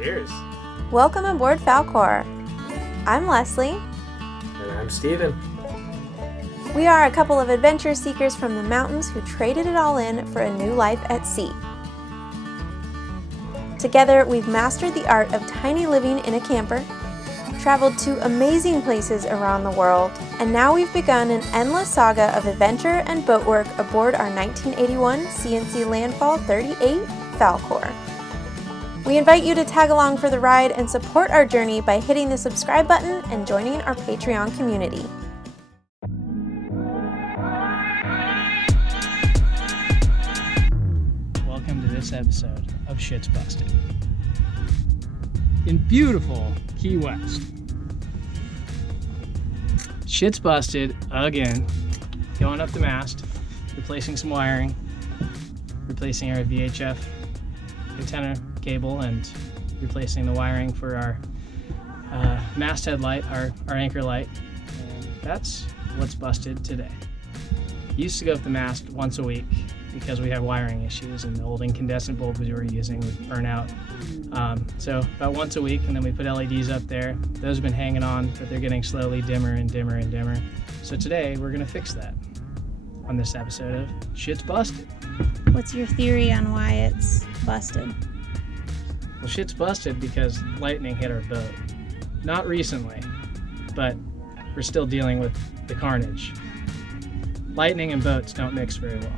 Cheers. Welcome aboard Falcore. I'm Leslie. And I'm Steven. We are a couple of adventure seekers from the mountains who traded it all in for a new life at sea. Together, we've mastered the art of tiny living in a camper, traveled to amazing places around the world, and now we've begun an endless saga of adventure and boat work aboard our 1981 CNC Landfall 38 Falcore. We invite you to tag along for the ride and support our journey by hitting the subscribe button and joining our Patreon community. Welcome to this episode of Shit's Busted in beautiful Key West. Shit's busted again, going up the mast, replacing some wiring, replacing our VHF antenna cable, and replacing the wiring for our masthead light, our anchor light, and that's what's busted today. Used to go up the mast once a week because we had wiring issues and the old incandescent bulbs we were using would burn out. So about once a week, and then we put LEDs up there. Those have been hanging on, but they're getting slowly dimmer and dimmer and dimmer. So today we're gonna fix that on this episode of Shit's Busted. What's your theory on why it's busted? Well, shit's busted because lightning hit our boat. Not recently, but we're still dealing with the carnage. Lightning and boats don't mix very well.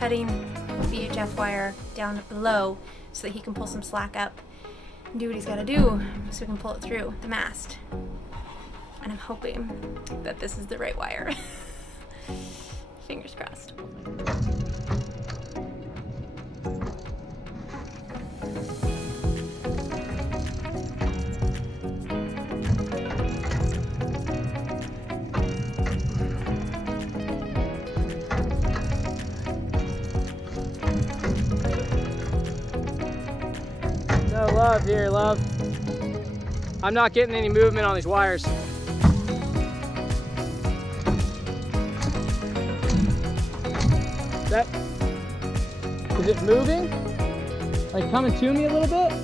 Cutting VHF wire down below so that he can pull some slack up and do what he's got to do so we can pull it through the mast. And I'm hoping that this is the right wire. Fingers crossed. No love here, love. I'm not getting any movement on these wires. Is it moving? Like coming to me a little bit?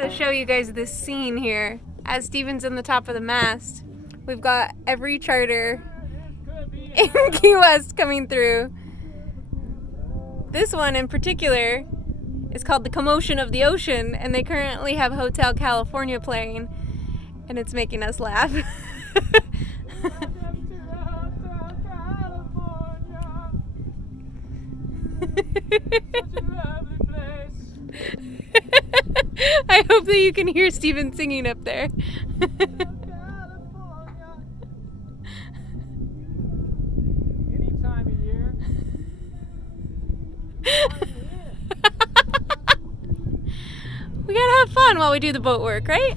To show you guys this scene here. As Steven's on the top of the mast, we've got every charter in Key West coming through. This one in particular is called The Commotion of the Ocean, and they currently have Hotel California playing, and it's making us laugh. I hope that you can hear Steven singing up there. Any time of year. We gotta have fun while we do the boat work, right?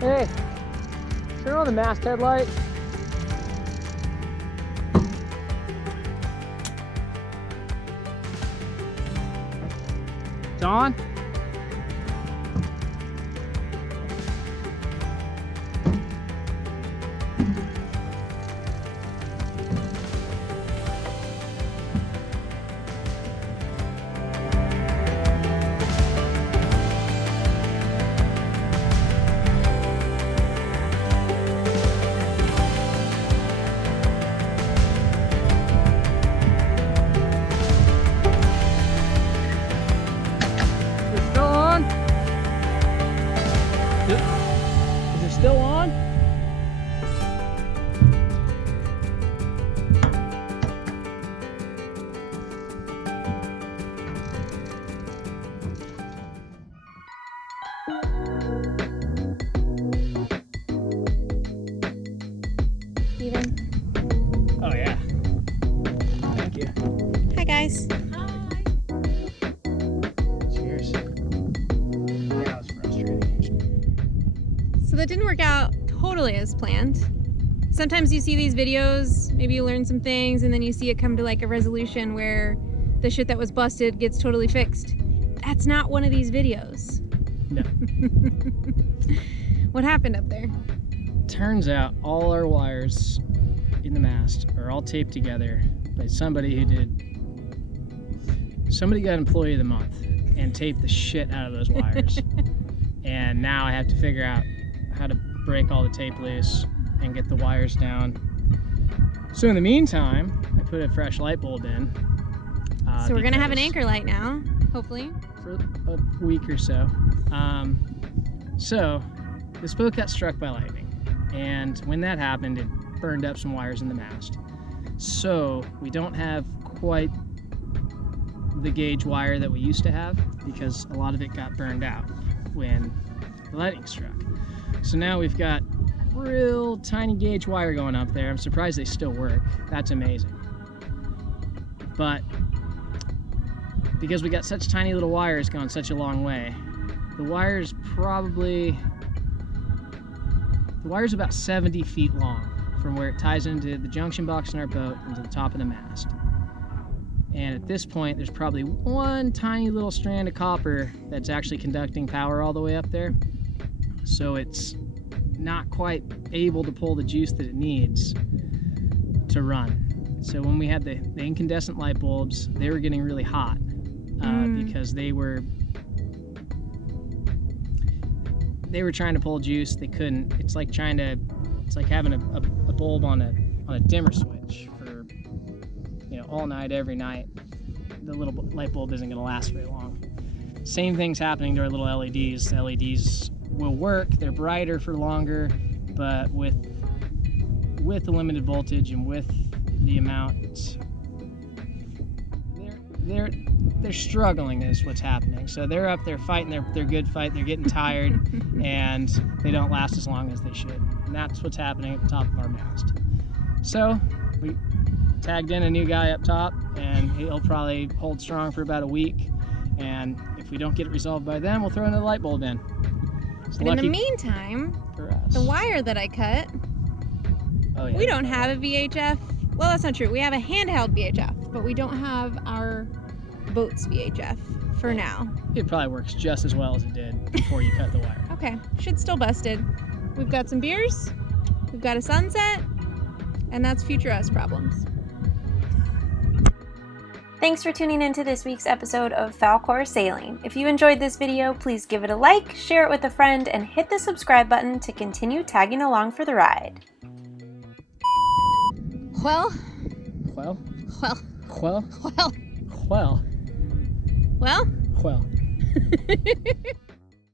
Hey, turn on the masthead light. Dawn? Is it still on? Steven. Oh yeah. Thank you. Hi, guys. Cheers. Yeah, that was frustrating. So that didn't work out totally as planned. Sometimes you see these videos, maybe you learn some things, and then you see it come to like a resolution where the shit that was busted gets totally fixed. That's not one of these videos. No. What happened up there? Turns out all our wires in the mast are all taped together by somebody who got Employee of the Month and taped the shit out of those wires. And now I have to figure out how to break all the tape loose and get the wires down. So in the meantime, I put a fresh light bulb in. So we're gonna have an because- anchor light now, hopefully. for a week or so. So this boat got struck by lightning, and when that happened, it burned up some wires in the mast. So we don't have quite the gauge wire that we used to have because a lot of it got burned out when the lightning struck. So now we've got real tiny gauge wire going up there. I'm surprised they still work. That's amazing. But because we got such tiny little wires going such a long way, the wire's about 70 feet long from where it ties into the junction box in our boat and to the top of the mast. And at this point, there's probably one tiny little strand of copper that's actually conducting power all the way up there. So it's not quite able to pull the juice that it needs to run. So when we had the incandescent light bulbs, they were getting really hot because they were trying to pull juice. They couldn't. It's like having a bulb on a dimmer switch for all night, every night. The little light bulb isn't going to last very long. Same thing's happening to our little LEDs. The LEDs will work. They're brighter for longer, but with the limited voltage and with the amount, they're struggling is what's happening. So they're up there fighting their good fight. They're getting tired and they don't last as long as they should. And that's what's happening at the top of our mast. So we tagged in a new guy up top and he'll probably hold strong for about a week. And if we don't get it resolved by then, we'll throw another light bulb in. But in the meantime, for us. the wire that I cut, we don't have a VHF. Well, that's not true. We have a handheld VHF, but we don't have our boat's VHF for now. It probably works just as well as it did before you cut the wire. Okay, shit's still busted. We've got some beers, we've got a sunset, and that's future us problems. Thanks for tuning into this week's episode of Falcore Sailing. If you enjoyed this video, please give it a like, share it with a friend, and hit the subscribe button to continue tagging along for the ride. Well, Well. Well. Well. Well. Well.